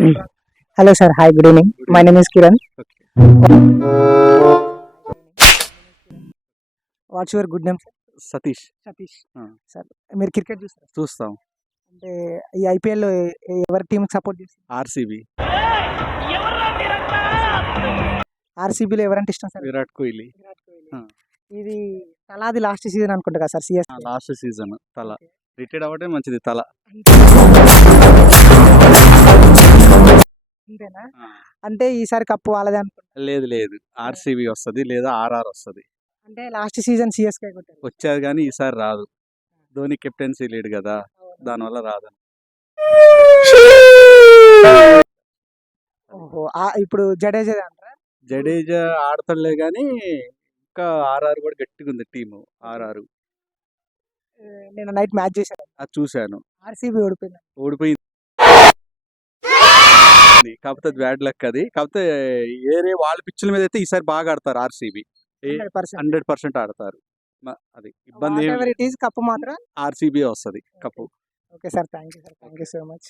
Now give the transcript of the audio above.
Hello, sir. Hi, good evening. Good My evening. name is Kiran. Okay. What's your good name, sir? Satish. Satish. ఆ, sir మీరు cricket చూస్తారా? చూస్తాం. అంటే ఈ IPL లో ఎవరి టీంకి సపోర్ట్ చేస్తారు? ఆర్సీబీ, ఆర్సీబీలో ఎవరంటే ఇష్టం సార్? విరాట్ కోహ్లీ. విరాట్ కోహ్లీ. ఆ, ఇది తలాది లాస్ట్ సీజన్ అనుకుంటా కదా సార్ సిఎస్కే? లాస్ట్ సీజన్ తల రిటైర్డ్ అవ్వటే మంచిది తల. అంతేనా? ఆ, అంటే ఈసారి కప్పు వాళ్ళదే అనుకుంటా. లేదు లేదు, ఆర్సీబీ వస్తుంది లేదా ఆర్ఆర్ వస్తుంది. అంటే లాస్ట్ సీజన్ సిఎస్కే కొట్టారు. వచ్చారు కానీ ఈసారి రాదు. ధోని కెప్టెన్సీ లీడ్ కదా, అవును. దానివల్ల రాదు. ఓహో, ఇప్పుడు జడేజా అంటారా? జడేజా ఆడతాడులే కానీ ఇంకా ఆర్ఆర్ కూడా గట్టిగా ఉంది టీము. ఆర్ఆర్ నేను నైట్ మ్యాచ్ చేశాను. అది చూశాను. ఆర్సీబీ ఓడిపోయింది. ఓడిపోయింది. కాకపోతే బ్యాడ్ లక్ అది. కాకపోతే ఏరే వాళ్ళ పిచ్చుల మీద అయితే ఈసారి బాగా ఆడతారు ఆర్సీబీ. 100%. 100% ఆడతారు. అది ఇబ్బంది what ever it is cup మాత్రం ఆర్సీబీ వస్తుంది cup. Okay sir, thank you sir, thank you so much.